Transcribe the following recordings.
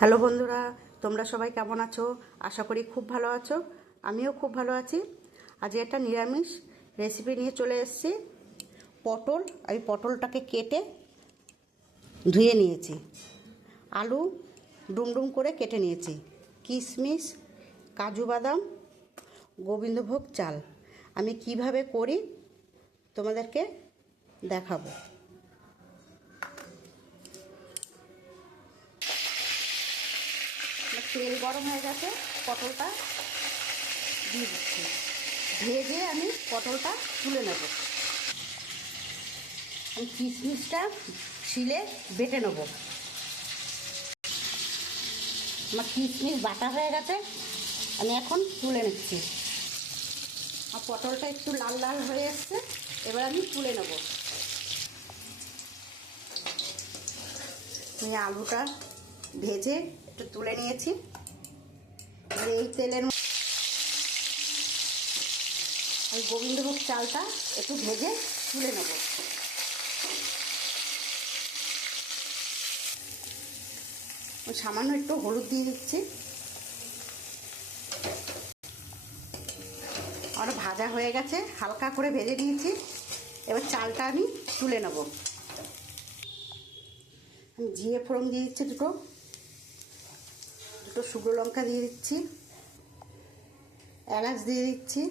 Hello বন্ধুরা, তোমরা সবাই কেমন আছো? আশা করি খুব ভালো আছো। আমিও খুব ভালো আছি। আজ একটা নিরামিষ রেসিপি নিয়ে চলে এসেছি। পটল, আমি পটলটাকে কেটে ধুয়ে নিয়েছি। আলু ডুমডুম করে কেটে নিয়েছি। কিশমিশ, কাজু বাদাম, গোবিন্দভোগ চাল আমি কিভাবে করি তোমাদেরকে দেখাবো। তেল গরম হয়ে গেছে, পটলটা দিয়ে দিচ্ছি। ভেজে আমি পটলটা তুলে নেব। আমি কিশমিশটা শিলে বেটে নেব। আমার কিশমিশ বাটা হয়ে গেছে, আমি এখন তুলে নিচ্ছি। আর পটলটা একটু লাল লাল হয়ে এসছে, এবার আমি তুলে নেব। আমি আলুটা ভেজে একটু তুলে নিয়েছি। এই তেলের আমি গোবিন্দভোগ চালটা একটু ভেজে তুলে নেব। সামান্য একটু হলুদ দিয়ে দিচ্ছি। আমার ভাজা হয়ে গেছে, হালকা করে ভেজে নিয়েছি। এবার চালটা আমি তুলে নেব। আমি জিরে ফোড়ন দিয়ে দিচ্ছি, দুটো শুকনো লঙ্কা দিয়ে দিচ্ছি, এলাচ দিয়ে দিচ্ছি,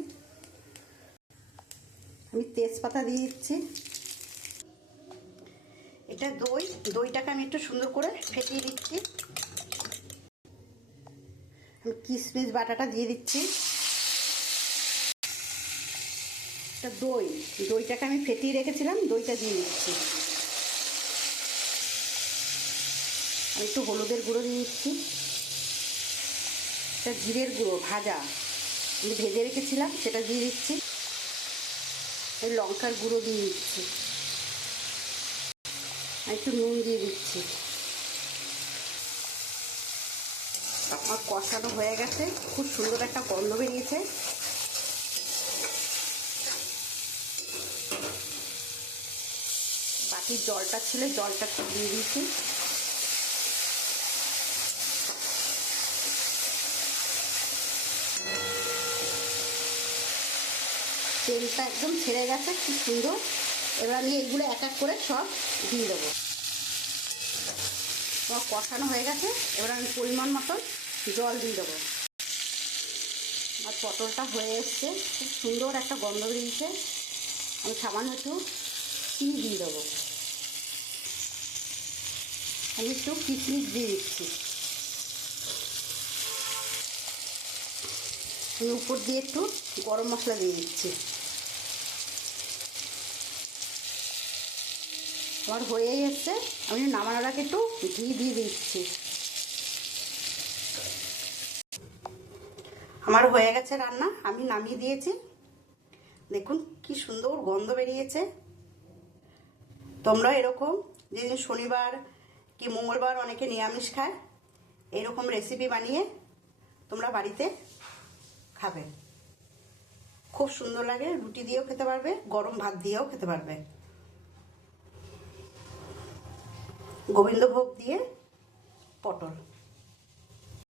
আমি তেজপাতা দিয়ে দিচ্ছি। এটা দইটাকে আমি একটু সুন্দর করে ফেটিয়ে দিচ্ছি। আমি কিশমিশ বাটাটা দিয়ে দিচ্ছি। এটা দইটাকে আমি ফেটিয়ে রেখেছিলাম, দইটা দিয়ে দিচ্ছি। আমি একটু হলুদের গুঁড়ো দিয়ে দিচ্ছি। এটা জিরের গুঁড়ো ভাজা আমি ভেজে রেখেছিলাম, সেটা দিয়ে দিচ্ছি। এই লঙ্কার গুঁড়ো দিয়ে দিচ্ছি। আর একটু নুন দিয়ে দিচ্ছি। আমার কষানো হয়ে গেছে, খুব সুন্দর একটা গন্ধ বেরিয়েছে। বাটির জলটা ছিল, জলটা দিয়ে দিয়েছি। তেলটা একদম ছেড়ে গেছে, খুব সুন্দর। এবার আমি এগুলো এক এক করে সব দিয়ে দেবো। সব কষানো হয়ে গেছে, এবার আমি পরিমাণ মতন জল দিয়ে দেবো। আর পটলটা হয়ে এসছে, খুব সুন্দর একটা গন্ধ বেরিয়েছে। আমি সামান্য একটু চিনি দিয়ে দেবো। আমি একটু কিশমিশ দিয়ে দিচ্ছি। আমি উপর দিয়ে একটু গরম মশলা দিয়ে দিচ্ছি। আমার হয়েই এসছে, আমি নামানোর আগে একটু ঘি দিয়ে দিচ্ছি। আমার হয়ে গেছে রান্না, আমি নামিয়ে দিয়েছি। দেখুন কি সুন্দর গন্ধ বেরিয়েছে। তোমরা এরকম যেদিন শনিবার কি মঙ্গলবার অনেকে নিরামিষ খায়, এরকম রেসিপি বানিয়ে তোমরা বাড়িতে খাবে। খুব সুন্দর লাগে, রুটি দিয়েও খেতে পারবে, গরম ভাত দিয়েও খেতে পারবে। গোবিন্দভোগ দিয়ে পটল।